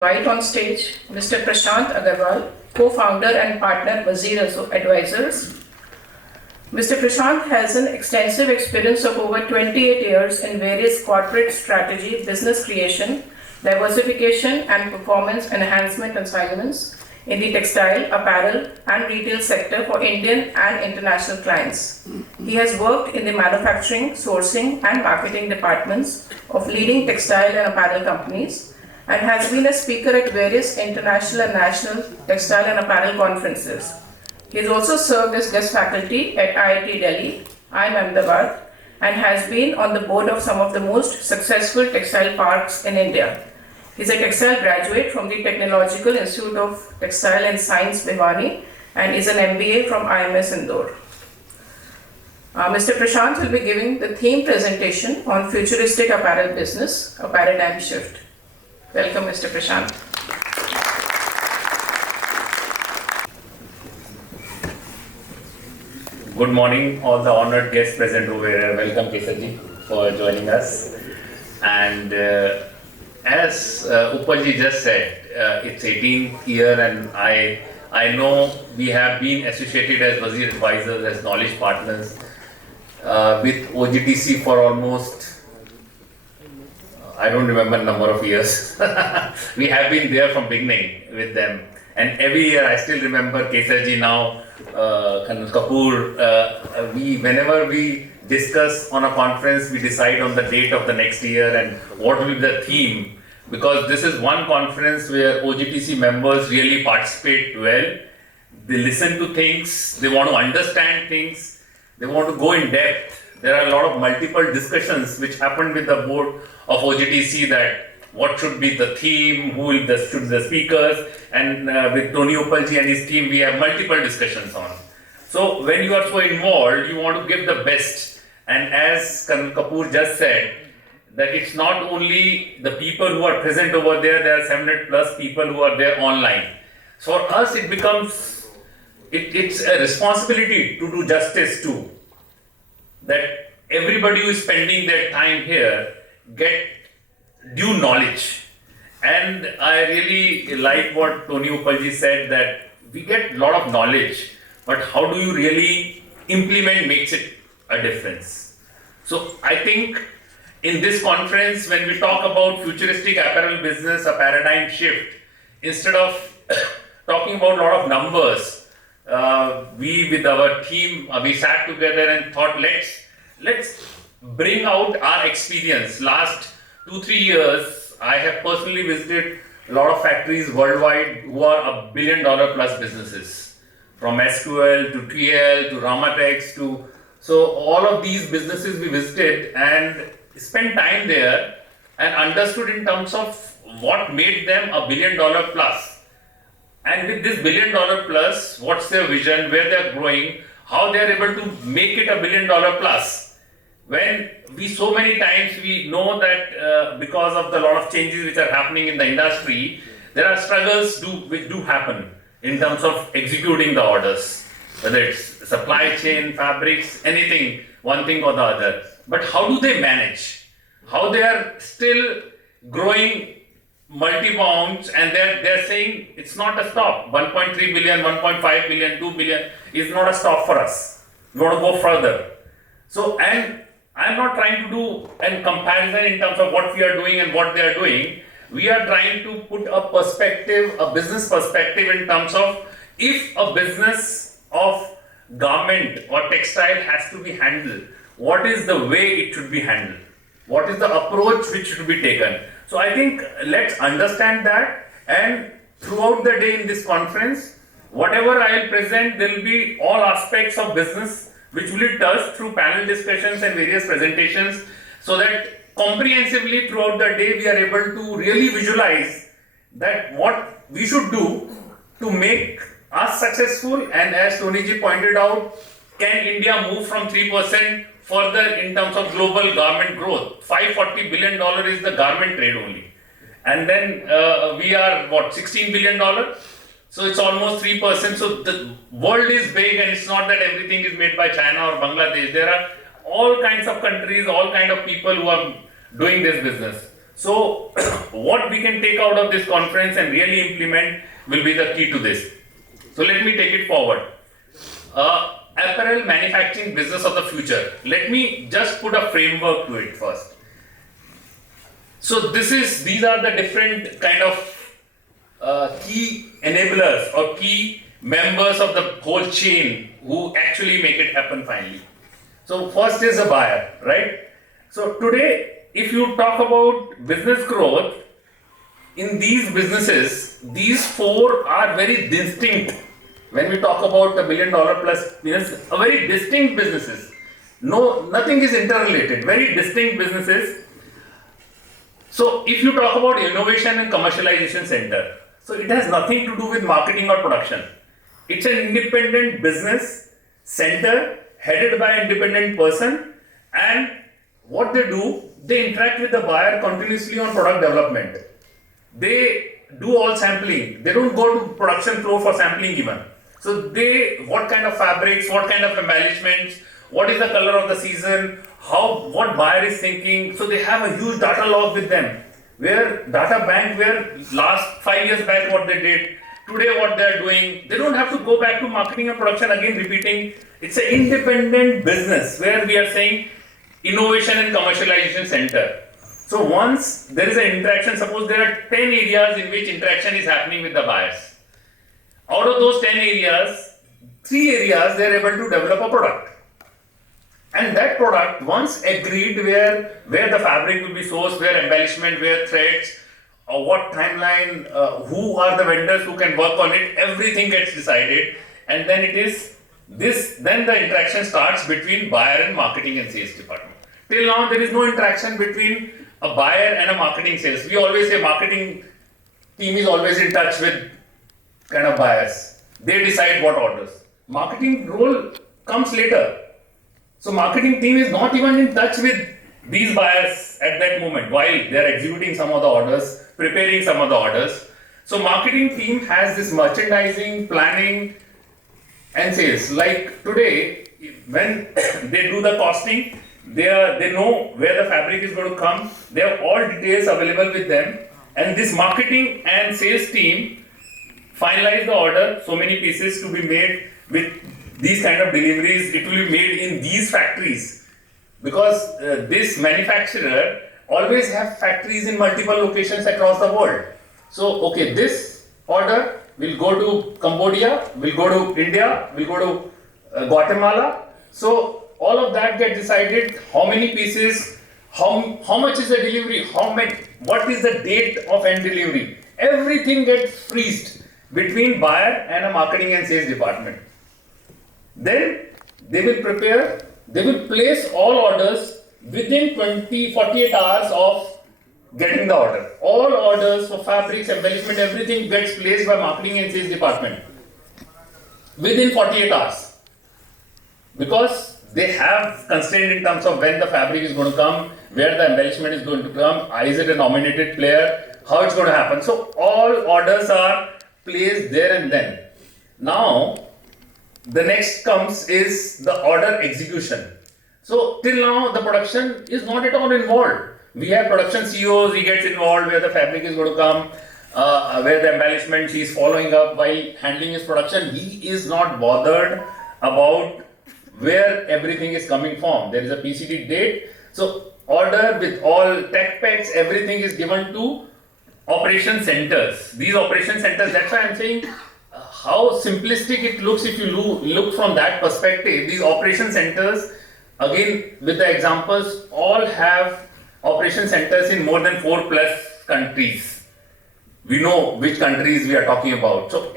Invite on stage Mr. Prashant Agarwal, co-founder and partner Wazir Advisors. Mr. Prashant has an extensive experience of over 28 years in various corporate strategy, business creation, diversification and performance enhancement assignments in the textile, apparel and retail sector for Indian and international clients. He has worked in the manufacturing, sourcing and marketing departments of leading textile and apparel companies and has been a speaker at various international and national textile and apparel conferences. He has also served as guest faculty at IIT Delhi, IIM Ahmedabad, and has been on the board of some of the most successful textile parks in India. He is a textile graduate from the Technological Institute of Textile and Science, Bhiwani, and is an MBA from IMS Indore. Mr. Prashant will be giving the theme presentation on Futuristic Apparel Business, a paradigm shift. Welcome, Mr. Prashant. Good morning, all the honored guests present over here. Welcome, Kesarji, for joining us. And as Uppalji just said, it's 18th year, and I know we have been associated as Wazir Advisors, as knowledge partners with OGTC for almost, I don't remember number of years. We have been there from beginning with them, and every year I still remember Kesarji now, Colonel Kapoor. Whenever we discuss on a conference, we decide on the date of the next year and what will be the theme, because this is one conference where OGTC members really participate well. They listen to things, they want to understand things, they want to go in depth. There are a lot of multiple discussions which happened with the board of OGTC that what should be the theme, who will should the speakers, and with Tony Uppalji and his team we have multiple discussions on. So when you are so involved, you want to give the best. And as Colonel Kapoor just said, that it's not only the people who are present over there are 700 plus people who are there online. So for us it becomes, it's a responsibility to do justice to that everybody who is spending their time here get due knowledge. And I really like what Tony Uppalji said, that we get a lot of knowledge, but how do you really implement makes it a difference. So I think in this conference, when we talk about futuristic apparel business, a paradigm shift, instead of talking about a lot of numbers, we with our team, we sat together and thought, let's bring out our experience. Last 2-3 years, I have personally visited a lot of factories worldwide who are $1 billion plus businesses, from SQL to TL to Ramatex to, so all of these businesses we visited and spent time there and understood in terms of what made them $1 billion plus. And with this $1 billion plus, what's their vision, where they're growing, how they're able to make it $1 billion plus. When we so many times we know that because of the lot of changes which are happening in the industry, there are struggles which do happen in terms of executing the orders, whether it's supply chain, fabrics, anything, one thing or the other. But how do they manage? How they are still growing multi-bounds, and they're saying it's not a stop. 1.3 billion, 1.5 billion, 2 billion is not a stop for us. We want to go further. So, and I'm not trying to do a comparison in terms of what we are doing and what they are doing. We are trying to put a perspective, a business perspective in terms of if a business of garment or textile has to be handled, what is the way it should be handled? What is the approach which should be taken? So I think let's understand that, and throughout the day in this conference, whatever I will present, there will be all aspects of business which will be touched through panel discussions and various presentations, so that comprehensively throughout the day we are able to really visualize that what we should do to make us successful. And as Tony ji pointed out, can India move from 3% further in terms of global garment growth? $540 billion is the garment trade only. And then we are what, $16 billion? So it's almost 3%. So the world is big, and it's not that everything is made by China or Bangladesh. There are all kinds of countries, all kinds of people who are doing this business. So what we can take out of this conference and really implement will be the key to this. So let me take it forward. Apparel manufacturing business of the future. Let me just put a framework to it first. So these are the different kind of key enablers or key members of the whole chain who actually make it happen finally. So first is a buyer, right? So today, if you talk about business growth, in these businesses, these four are very distinct. When we talk about $1 billion plus business, a very distinct businesses. No, nothing is interrelated, very distinct businesses. So if you talk about innovation and commercialization center, so it has nothing to do with marketing or production. It's an independent business center headed by an independent person, and what they do, they interact with the buyer continuously on product development. They do all sampling. They don't go to production floor for sampling even. So what kind of fabrics, what kind of embellishments, what is the color of the season, what buyer is thinking. So they have a huge data log with them, where data bank where last 5 years back what they did, today what they are doing. They don't have to go back to marketing and production again repeating. It's an independent business where we are saying innovation and commercialization center. So once there is an interaction, suppose there are 10 areas in which interaction is happening with the buyers. Out of those 10 areas, 3 areas they are able to develop a product. And that product, once agreed where the fabric will be sourced, where embellishment, where threads, or what timeline, who are the vendors who can work on it, everything gets decided. And then then the interaction starts between buyer and marketing and sales department. Till now, there is no interaction between a buyer and a marketing sales. We always say marketing team is always in touch with kind of buyers. They decide what orders. Marketing role comes later. So marketing team is not even in touch with these buyers at that moment while they are executing some of the orders, preparing some of the orders. So marketing team has this merchandising, planning and sales. Like today, when they do the costing, they know where the fabric is going to come. They have all details available with them. And this marketing and sales team finalize the order, so many pieces to be made with these kind of deliveries. It will be made in these factories because this manufacturer always have factories in multiple locations across the world. So, okay, this order will go to Cambodia, will go to India, will go to Guatemala. So, all of that get decided, how many pieces, how much is the delivery, what is the date of end delivery. Everything gets freezed between buyer and a marketing and sales department. Then they will place all orders within 48 hours of getting the order. All orders for fabrics, embellishment, everything gets placed by marketing and sales department within 48 hours. Because they have constraint in terms of when the fabric is going to come, where the embellishment is going to come, is it a nominated player, how it's going to happen. So all orders are placed there and then. Now, the next comes is the order execution. So till now the production is not at all involved. We have production CEOs, he gets involved where the fabric is going to come, where the embellishment he is following up while handling his production. He is not bothered about where everything is coming from. There is a PCT date. So order with all tech packs, everything is given to operation centers. These operation centers, that's why I'm saying how simplistic it looks if you look from that perspective. These operation centers, again with the examples, all have operation centers in more than 4+ countries. We know which countries we are talking about. So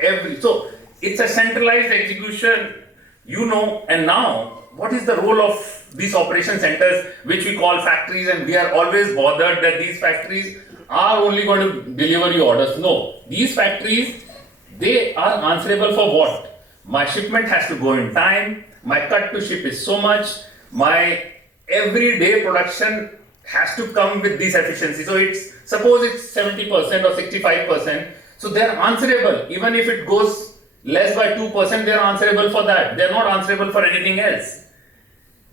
it's a centralized execution, and now what is the role of these operation centers, which we call factories, and we are always bothered that these factories are only going to deliver you orders. No, these factories, they are answerable for what? My shipment has to go in time, my cut to ship is so much, my everyday production has to come with this efficiency. So suppose it's 70% or 65%, so they are answerable. Even if it goes less by 2%, they are answerable for that. They are not answerable for anything else.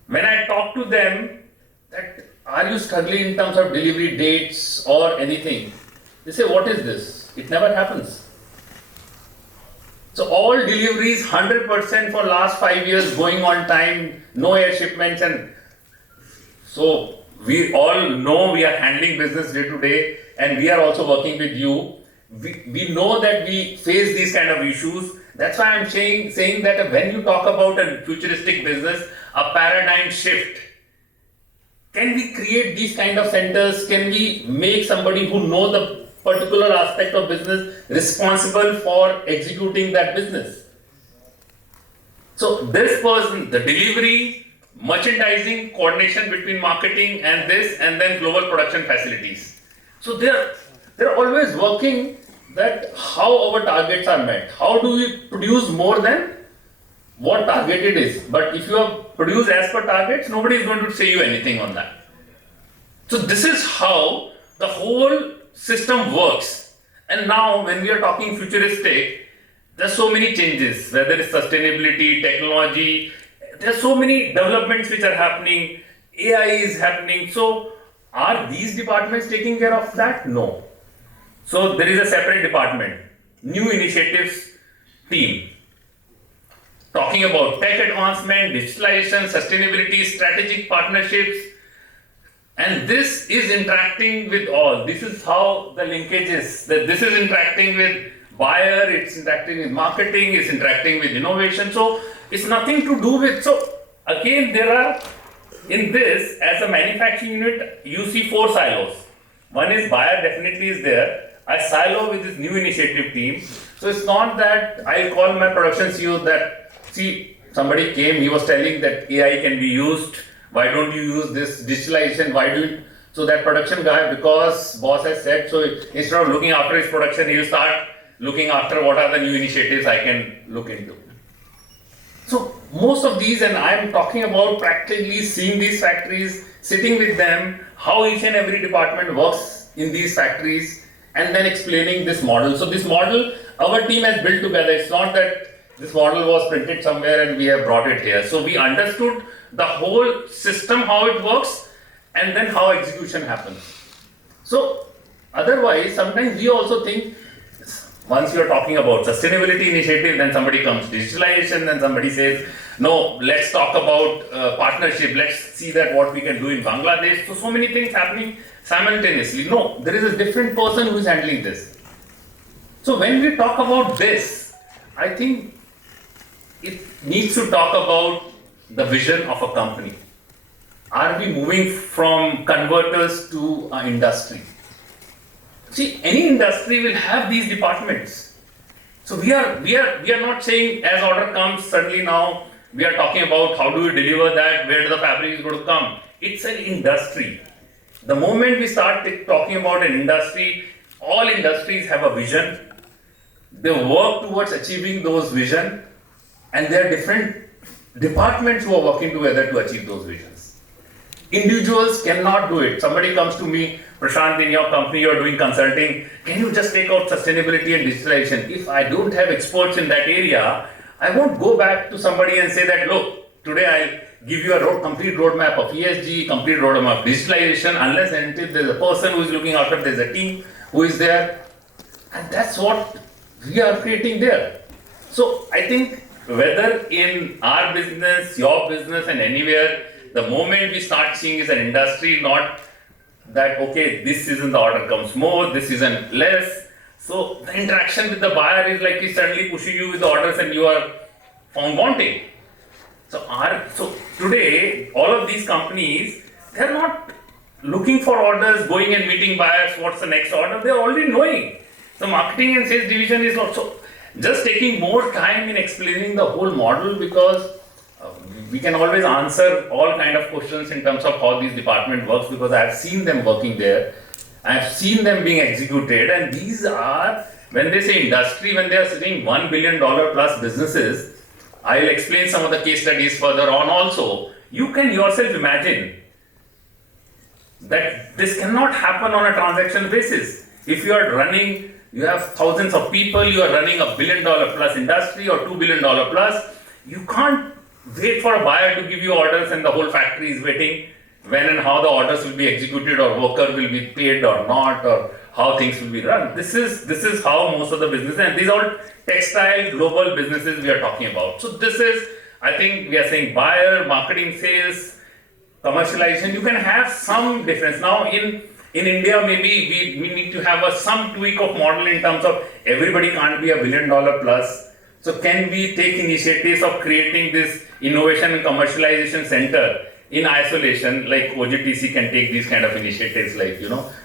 When I talk to them, that are you struggling in terms of delivery dates or anything? They say, what is this? It never happens. So all deliveries 100% for last 5 years going on time, no air shipments, and so we all know we are handling business day to day, and we are also working with you. We know that we face these kind of issues. That's why I'm saying that when you talk about a futuristic business, a paradigm shift, can we create these kind of centers? Can we make somebody who knows the particular aspect of business responsible for executing that business? So this person, the delivery, merchandising, coordination between marketing and this, and then global production facilities. So they're always working that how our targets are met. How do we produce more than what targeted is? But if you have produced as per targets, nobody is going to say you anything on that. So this is how the whole system works. And now when we are talking futuristic, there's so many changes, whether it's sustainability, technology, there's so many developments which are happening, AI is happening. So are these departments taking care of that? No. So there is a separate department, new initiatives team, talking about tech advancement, digitalization, sustainability, strategic partnerships, and this is interacting with all. This is how the linkage is. That this is interacting with buyer, it's interacting with marketing, it's interacting with innovation. So it's nothing to do with. So again, there are in this as a manufacturing unit, you see 4 silos. One is buyer, definitely is there. A silo with this new initiative team. So it's not that I'll call my production CEO that, see, somebody came, he was telling that AI can be used. Why don't you use this digitalization? Why do you? So that production guy, because boss has said, so instead of looking after his production, he'll start looking after what are the new initiatives I can look into. So most of these, and I'm talking about practically seeing these factories, sitting with them, how each and every department works in these factories, and then explaining this model. So this model, our team has built together. It's not that this model was printed somewhere and we have brought it here. So we understood the whole system, how it works, and then how execution happens. So otherwise, sometimes we also think, once you are talking about sustainability initiative, then somebody comes digitalization, then somebody says, no, let's talk about partnership, let's see that what we can do in Bangladesh. So many things happening simultaneously. No, there is a different person who is handling this. So when we talk about this, I think it needs to talk about the vision of a company. Are we moving from converters to an industry? See, any industry will have these departments. So we are not saying as order comes, suddenly now we are talking about how do we deliver that, where the fabric is going to come. It's an industry. The moment we start talking about an industry, all industries have a vision. They work towards achieving those vision, and there are different departments who are working together to achieve those visions. Individuals cannot do it. Somebody comes to me, Prashant, in your company you are doing consulting, can you just take out sustainability and digitalization? If I don't have experts in that area, I won't go back to somebody and say that, look, today I'll give you a complete roadmap of ESG, complete roadmap of digitalization, unless and until there's a person who is looking after, there's a team who is there. And that's what we are creating there. So I think whether in our business, your business, and anywhere, the moment we start seeing is an industry, not that, okay, this season the order comes more, this season less. So the interaction with the buyer is like he's suddenly pushing you with the orders and you are found wanting. So today, all of these companies, they're not looking for orders, going and meeting buyers, what's the next order, they're already knowing. So marketing and sales division is also just taking more time in explaining the whole model, because we can always answer all kind of questions in terms of how this department works, because I've seen them working there. I've seen them being executed, and these are, when they say industry, when they are sitting $1 billion plus businesses, I'll explain some of the case studies further on also. You can yourself imagine that this cannot happen on a transaction basis. If you are running, you have thousands of people, you are running $1 billion plus industry or $2 billion plus, you can't wait for a buyer to give you orders and the whole factory is waiting. when and how the orders will be executed, or worker will be paid or not, or how things will be run. This is how most of the businesses, and these are textile global businesses we are talking about. So this is, I think we are saying buyer, marketing, sales, commercialization. You can have some difference. Now in India, maybe we need to have some tweak of model in terms of everybody can't be $1 billion plus. So can we take initiatives of creating this innovation and commercialization center in isolation, like OJTC can take these kind of initiatives, like,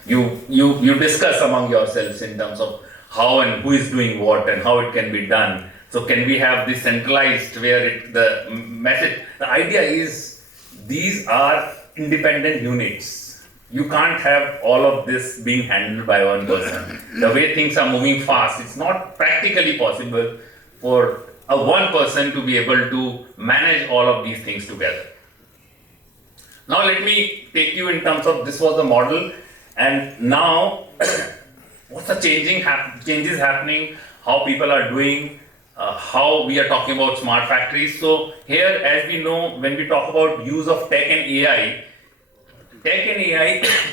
you discuss among yourselves in terms of how and who is doing what and how it can be done. So can we have this centralized where the message, the idea is these are independent units. You can't have all of this being handled by one person. The way things are moving fast, it's not practically possible for one person to be able to manage all of these things together. Now let me take you in terms of this was the model, and now what's the changes happening, how people are doing, how we are talking about smart factories. So here, as we know, when we talk about use of tech and AI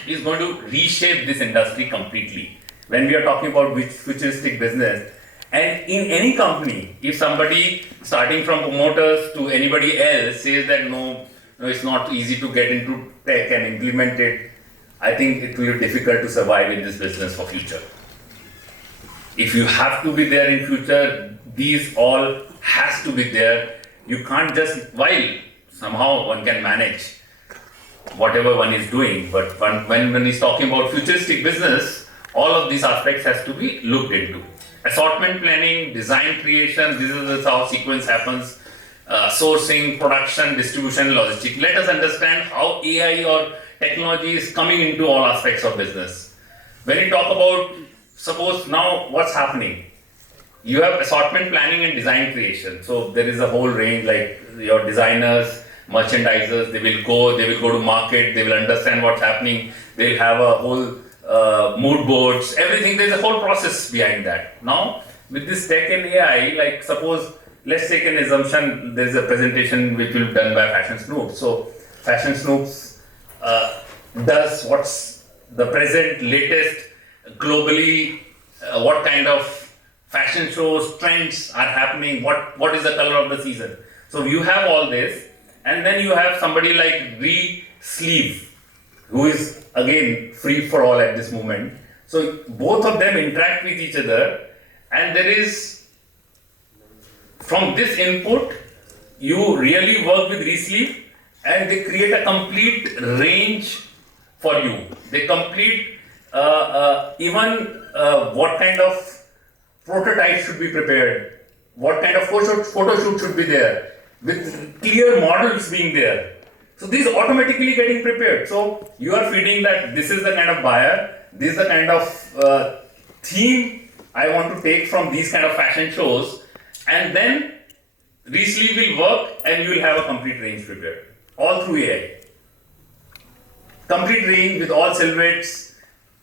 is going to reshape this industry completely. When we are talking about futuristic business, and in any company, if somebody starting from promoters to anybody else says that no, it's not easy to get into tech and implement it, I think it will be difficult to survive in this business for future. If you have to be there in future, these all has to be there. You can't just, while somehow one can manage whatever one is doing, but when he's talking about futuristic business, all of these aspects has to be looked into. Assortment planning, design creation, this is how sequence happens. Sourcing, production, distribution, logistics. Let us understand how AI or technology is coming into all aspects of business. When you talk about, suppose now what's happening, you have assortment planning and design creation. So there is a whole range, like your designers, merchandisers, they will go to market, they will understand what's happening, they'll have a whole mood boards, everything. There's a whole process behind that. Now with this tech and AI, like suppose, let's take an assumption, there's a presentation which will be done by Fashion Snoops. So Fashion Snoops does what's the present latest globally, what kind of fashion shows, trends are happening, what is the color of the season. So you have all this, and then you have somebody like Sleeve, who is again free for all at this moment. So both of them interact with each other, and there is, from this input, you really work with Resleeve, and they create a complete range for you. They complete even what kind of prototype should be prepared, what kind of photo shoot should be there, with clear models being there. So these automatically getting prepared. So you are feeding that this is the kind of buyer, this is the kind of theme I want to take from these kind of fashion shows, and then Resleeve will work and you will have a complete range prepared, all through AI. Complete range with all silhouettes,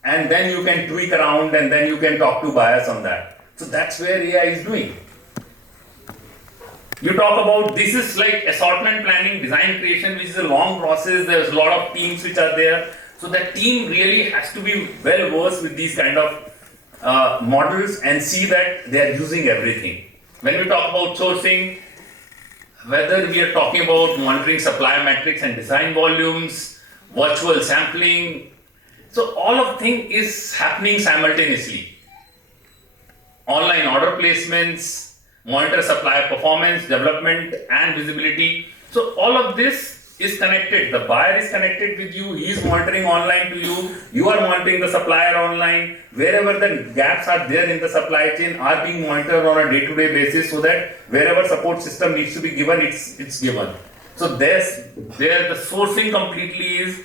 and then you can tweak around, and then you can talk to buyers on that. So that's where AI is doing. You talk about, this is like assortment planning, design creation, which is a long process. There's a lot of teams which are there. So that team really has to be well versed with these kind of models and see that they are using everything. When we talk about sourcing, whether we are talking about monitoring supplier metrics and design volumes, virtual sampling, so all of things is happening simultaneously. Online order placements, monitor supplier performance, development and visibility. So all of this is connected. The buyer is connected with you, he is monitoring online to you, you are monitoring the supplier online. Wherever the gaps are there in the supply chain are being monitored on a day-to-day basis, so that wherever support system needs to be given, it's given. So there the sourcing completely is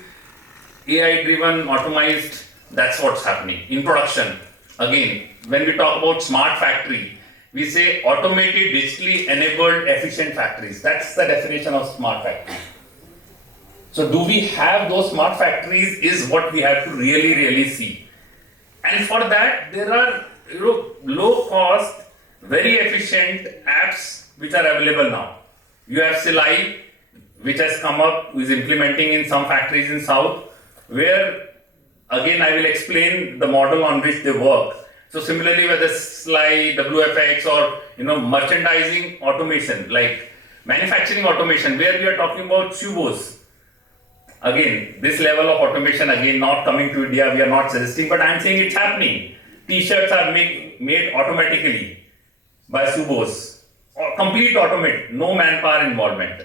AI driven, automized. That's what's happening. In production, again, when we talk about smart factory, we say automated, digitally enabled, efficient factories. That's the definition of smart factory. So do we have those smart factories is what we have to really see. And for that, there are low cost, very efficient apps which are available now. You have Silai, which has come up, who is implementing in some factories in South, where again I will explain the model on which they work. So similarly, whether SLI, WFX, or merchandising automation, like manufacturing automation, where we are talking about shoes. Again, this level of automation, again, not coming to India, we are not suggesting, but I am saying it's happening. T-shirts are made automatically by Subos, or complete automate, no manpower involvement.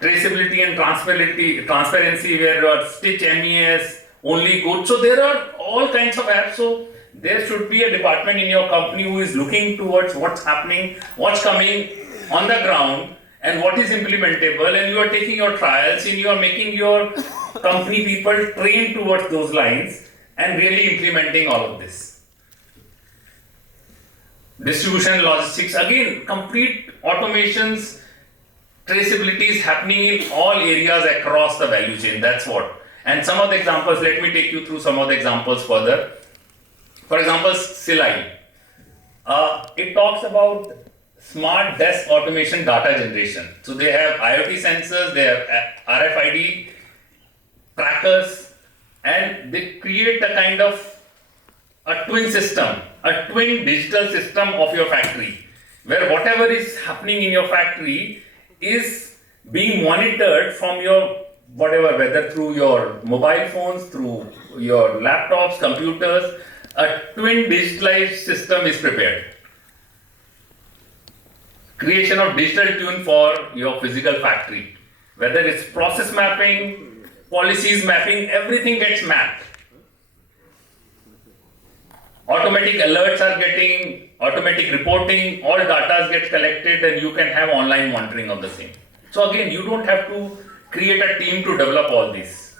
Traceability and transparency, where you are stitch MES, only good. So there are all kinds of apps. So there should be a department in your company who is looking towards what's happening, what's coming on the ground, and what is implementable, and you are taking your trials and you are making your company people train towards those lines and really implementing all of this. Distribution logistics, again, complete automations, traceability is happening in all areas across the value chain. That's what. And some of the examples, let me take you through some of the examples further. For example, SLI. It talks about smart desk automation data generation. So they have IoT sensors, they have RFID trackers, and they create a kind of a twin system, a twin digital system of your factory, where whatever is happening in your factory is being monitored from your whatever, whether through your mobile phones, through your laptops, computers. A twin digitalized system is prepared. Creation of digital twin for your physical factory, whether it's process mapping, policies mapping, everything gets mapped. Automatic alerts are getting, automatic reporting, all data gets collected, and you can have online monitoring of the same. So again, you don't have to create a team to develop all this.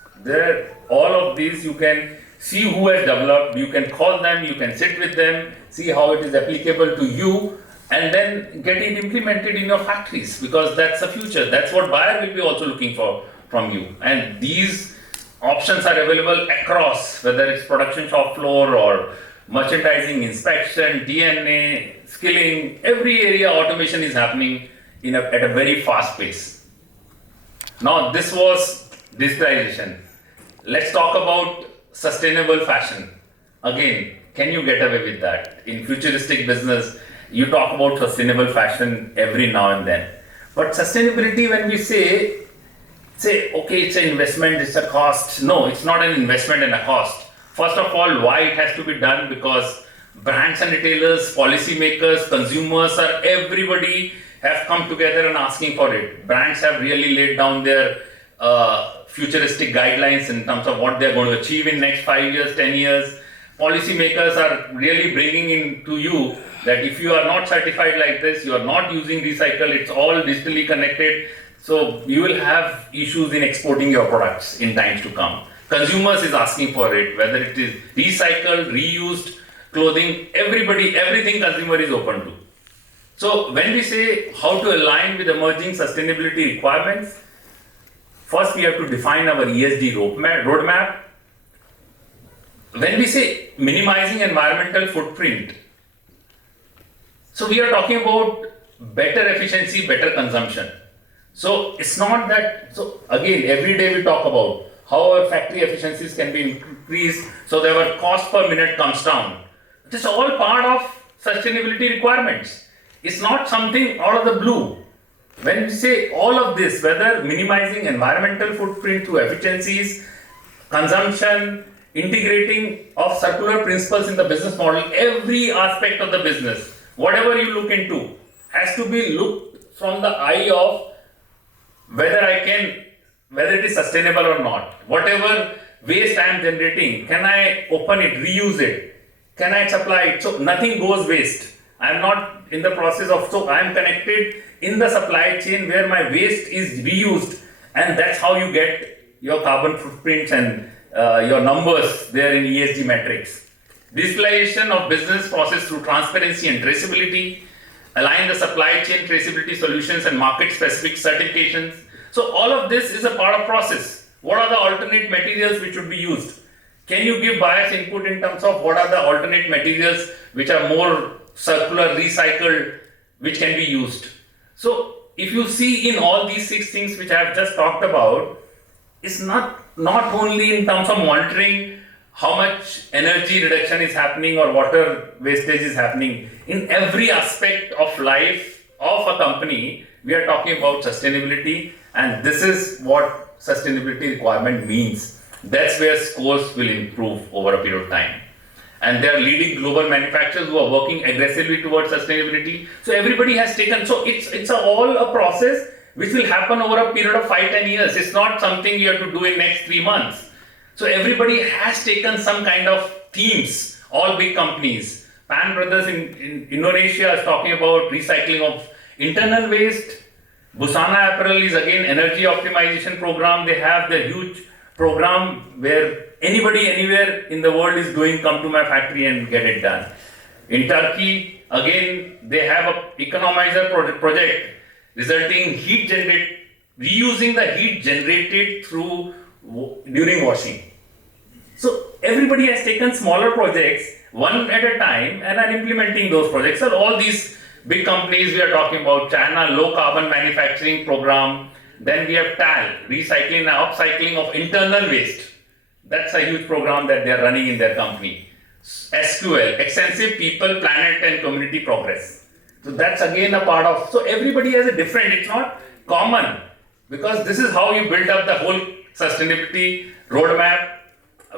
All of these you can see who has developed, you can call them, you can sit with them, see how it is applicable to you, and then get it implemented in your factories, because that's the future. That's what buyer will be also looking for from you. And these options are available across, whether it's production shop floor or merchandising, inspection, DNA, skilling, every area automation is happening at a very fast pace. Now this was digitalization. Let's talk about sustainable fashion. Again, can you get away with that? In futuristic business, you talk about sustainable fashion every now and then. But sustainability, when we say, okay, it's an investment, it's a cost. No, it's not an investment and a cost. First of all, why it has to be done? Because brands and retailers, policymakers, consumers, everybody have come together and asking for it. Brands have really laid down their futuristic guidelines in terms of what they're going to achieve in next 5 years, 10 years. Policymakers are really bringing in to you that if you are not certified like this, you are not using recycle, it's all digitally connected, so you will have issues in exporting your products in times to come. Consumers is asking for it, whether it is recycled, reused clothing, everything consumer is open to. So when we say how to align with emerging sustainability requirements, first we have to define our ESG roadmap. When we say minimizing environmental footprint, so we are talking about better efficiency, better consumption. So it's not that, so again, every day we talk about how our factory efficiencies can be increased so that our cost per minute comes down. It is all part of sustainability requirements. It's not something out of the blue. When we say all of this, whether minimizing environmental footprint through efficiencies, consumption, integrating of circular principles in the business model, every aspect of the business, whatever you look into, has to be looked from the eye of whether it is sustainable or not. Whatever waste I am generating, can I open it, reuse it? Can I supply it? So nothing goes waste. I am not in the process of, so I am connected in the supply chain where my waste is reused, and that's how you get your carbon footprints and your numbers there in ESG metrics. Digitalization of business process through transparency and traceability, align the supply chain traceability solutions and market specific certifications. So all of this is a part of process. What are the alternate materials which should be used? Can you give buyers input in terms of what are the alternate materials which are more circular, recycled, which can be used? So if you see in all these 6 things which I have just talked about, it's not only in terms of monitoring how much energy reduction is happening or water wastage is happening. In every aspect of life of a company, we are talking about sustainability, and this is what sustainability requirement means. That's where scores will improve over a period of time. And there are leading global manufacturers who are working aggressively towards sustainability. So everybody has taken, so it's all a process which will happen over a period of 5-10 years. It's not something you have to do in next 3 months. So everybody has taken some kind of themes, all big companies. Pan Brothers in Indonesia is talking about recycling of internal waste. Busana Apparel is again energy optimization program. They have the huge program where anybody anywhere in the world is doing, come to my factory and get it done. In Turkey, again, they have a economizer project resulting in heat generated, reusing the heat generated during washing. So everybody has taken smaller projects one at a time and are implementing those projects. So all these big companies we are talking about, China low carbon manufacturing program, then we have TAL, recycling and upcycling of internal waste. That's a huge program that they are running in their company. SQL, extensive people, planet and community progress. So that's again a part of, so everybody has a different, it's not common, because this is how you build up the whole sustainability roadmap.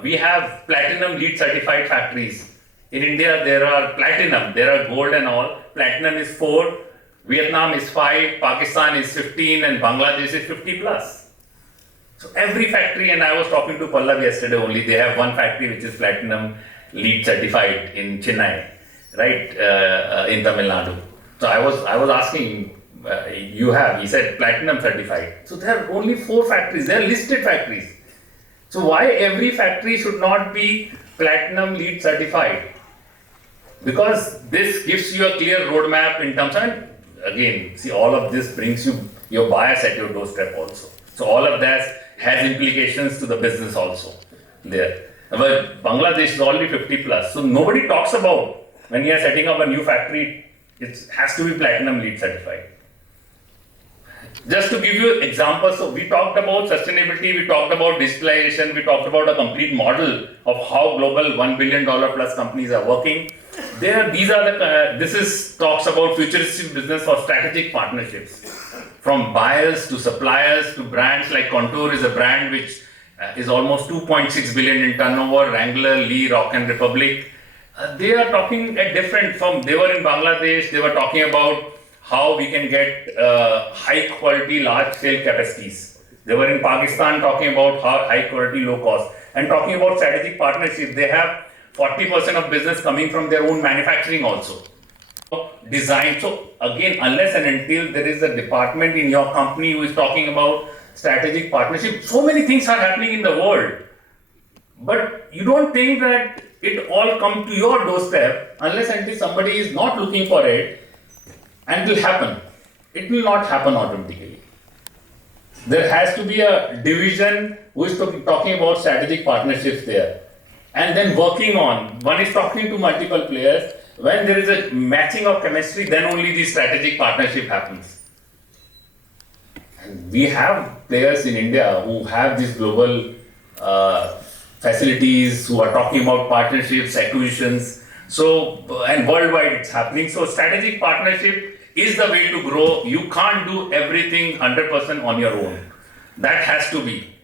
We have platinum LEED certified factories. In India there are platinum, there are gold and all. Platinum is 4, Vietnam is 5, Pakistan is 15 and Bangladesh is 50 plus. So every factory, and I was talking to Pallav yesterday only, they have one factory which is platinum LEED certified in Chennai, right, in Tamil Nadu. So I was asking, he said platinum certified. So there are only 4 factories, they are listed factories. So why every factory should not be platinum LEED certified? Because this gives you a clear roadmap in terms of, again, see, all of this brings you your bias at your doorstep also. So all of that has implications to the business also there. But Bangladesh is already 50 plus. So nobody talks about when you are setting up a new factory, it has to be platinum LEED certified. Just to give you examples, so we talked about sustainability, we talked about digitalization, we talked about a complete model of how global $1 billion plus companies are working. This talks about futuristic business or strategic partnerships. From buyers to suppliers to brands like Contour is a brand which is almost 2.6 billion in turnover, Wrangler, Lee, Rock and Republic. They are talking at different firms. They were in Bangladesh, they were talking about how we can get high quality, large scale capacities. They were in Pakistan talking about how high quality, low cost, and talking about strategic partnerships. They have 40% of business coming from their own manufacturing also. Design. So again, unless and until there is a department in your company who is talking about strategic partnership, so many things are happening in the world. But you don't think that it all comes to your doorstep unless and until somebody is not looking for it, and it will happen. It will not happen automatically. There has to be a division who is talking about strategic partnerships there. And then working on, one is talking to multiple players. When there is a matching of chemistry, then only the strategic partnership happens. And we have players in India who have these global facilities, who are talking about partnerships, acquisitions. So, and worldwide it's happening. So strategic partnership is the way to grow. You can't do everything 100% on your own. That has to be.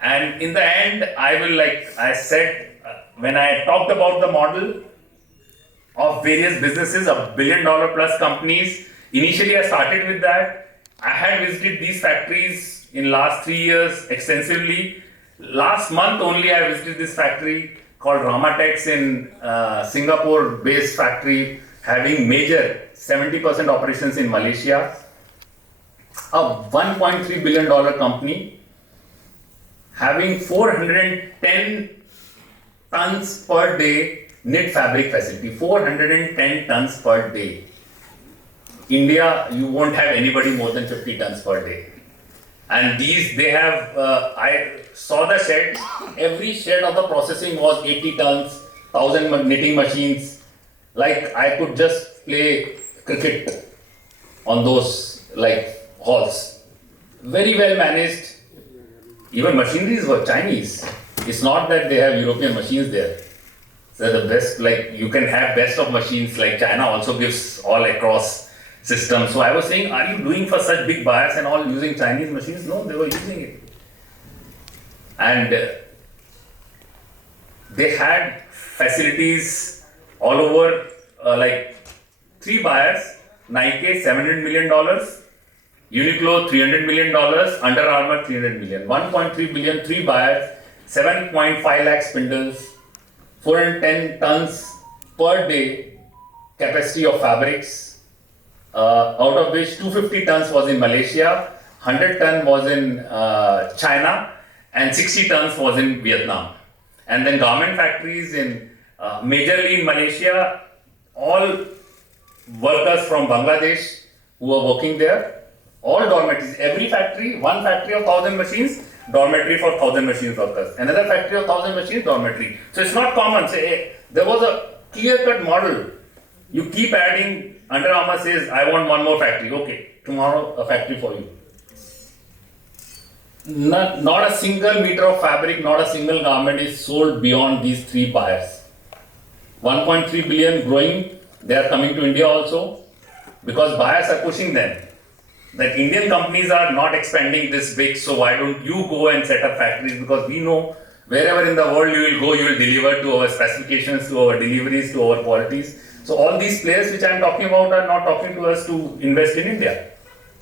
And in the end, I will, like I said, when I talked about the model of various businesses, $1 billion plus companies, initially I started with that. I had visited these factories in last 3 years extensively. Last month only I visited this factory called Ramatex in Singapore-based factory, having major 70% operations in Malaysia. A $1.3 billion company, having 410 tons per day knit fabric facility, 410 tons per day. India, you won't have anybody more than 50 tons per day. And these, they have, I saw the sheds, every shed of the processing was 80 tons, 1000 knitting machines. Like I could just play cricket on those like halls. Very well managed. Even machineries were Chinese. It's not that they have European machines there. So the best, like you can have best of machines, like China also gives all across systems. So I was saying, are you doing for such big buyers and all using Chinese machines? No, they were using it. And they had facilities all over, like 3 buyers, Nike $700 million, Uniqlo $300 million, Under Armour $300 million, 1.3 billion, 3 buyers, 7.5 lakh spindles, 410 tons per day capacity of fabrics, out of which 250 tons was in Malaysia, 100 ton was in China, and 60 tons was in Vietnam. And then garment factories in majorly in Malaysia, all workers from Bangladesh who were working there, all dormitories, every factory, one factory of 1,000 machines, dormitory for 1,000 machines workers, another factory of 1,000 machines, dormitory. So it's not common. Say, hey, there was a clear-cut model. You keep adding, Under Armour says, I want one more factory. Okay, tomorrow a factory for you. Not a single meter of fabric, not a single garment is sold beyond these 3 buyers. 1.3 billion growing, they are coming to India also because buyers are pushing them. That Indian companies are not expanding this big, so why don't you go and set up factories? Because we know wherever in the world you will go, you will deliver to our specifications, to our deliveries, to our qualities. So all these players which I am talking about are not talking to us to invest in India.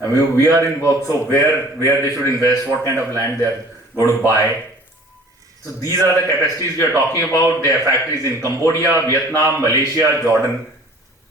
I mean, we are in work, so where they should invest, what kind of land they are going to buy. So these are the capacities we are talking about. They have factories in Cambodia, Vietnam, Malaysia, Jordan.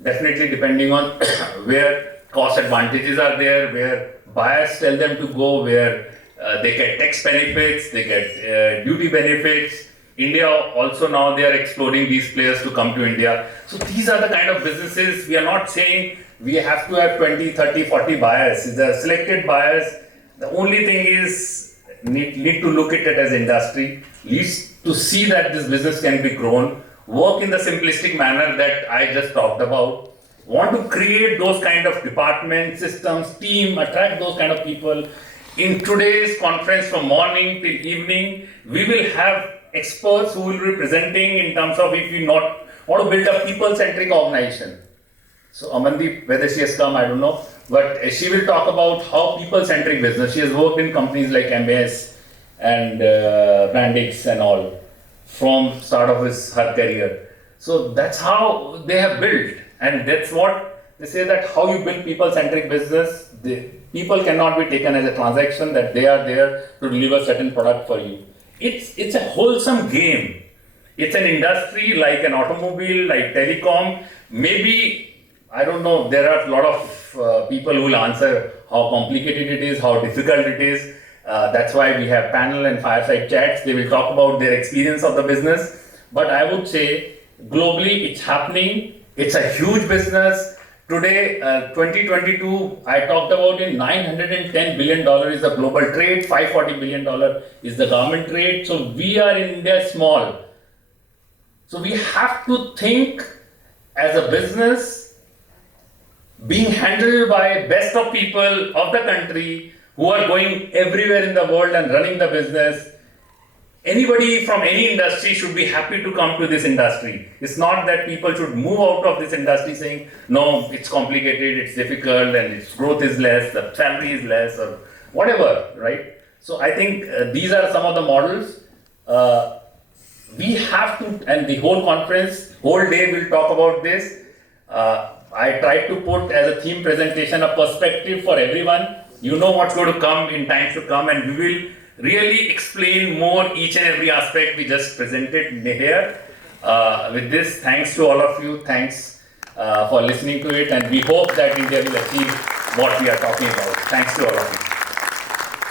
Definitely depending on where cost advantages are there, where buyers tell them to go, where they get tax benefits, they get duty benefits. India also now they are exploring these players to come to India. So these are the kind of businesses. We are not saying we have to have 20, 30, 40 buyers. The selected buyers, the only thing is need to look at it as industry, needs to see that this business can be grown, work in the simplistic manner that I just talked about, want to create those kind of departments, systems, team, attract those kind of people. In today's conference from morning till evening, we will have experts who will be presenting in terms of if we not want to build a people-centric organization. So Amandeep, whether she has come, I don't know, but she will talk about how people-centric business. She has worked in companies like MS and Brandix and all from start of her career. So that's how they have built, and that's what they say, that how you build people-centric business. People cannot be taken as a transaction, that they are there to deliver certain product for you. It's a wholesome game. It's an industry like an automobile, like telecom. Maybe, I don't know, there are a lot of people who will answer how complicated it is, how difficult it is. That's why we have panel and fireside chats. They will talk about their experience of the business. But I would say, globally, it's happening. It's a huge business. Today, 2022, I talked about it, $910 billion is the global trade, $540 billion is the garment trade. So we are in India small. So we have to think as a business being handled by best of people of the country who are going everywhere in the world and running the business. Anybody from any industry should be happy to come to this industry. It's not that people should move out of this industry saying, no, it's complicated, it's difficult, and its growth is less, the salary is less, or whatever, right? So I think these are some of the models. We have to, and the whole conference, whole day we'll talk about this. I tried to put as a theme presentation a perspective for everyone. You know what's going to come in times to come, and we will really explain more each and every aspect we just presented here. With this, thanks to all of you. Thanks for listening to it, and we hope that India will achieve what we are talking about. Thanks to all of you.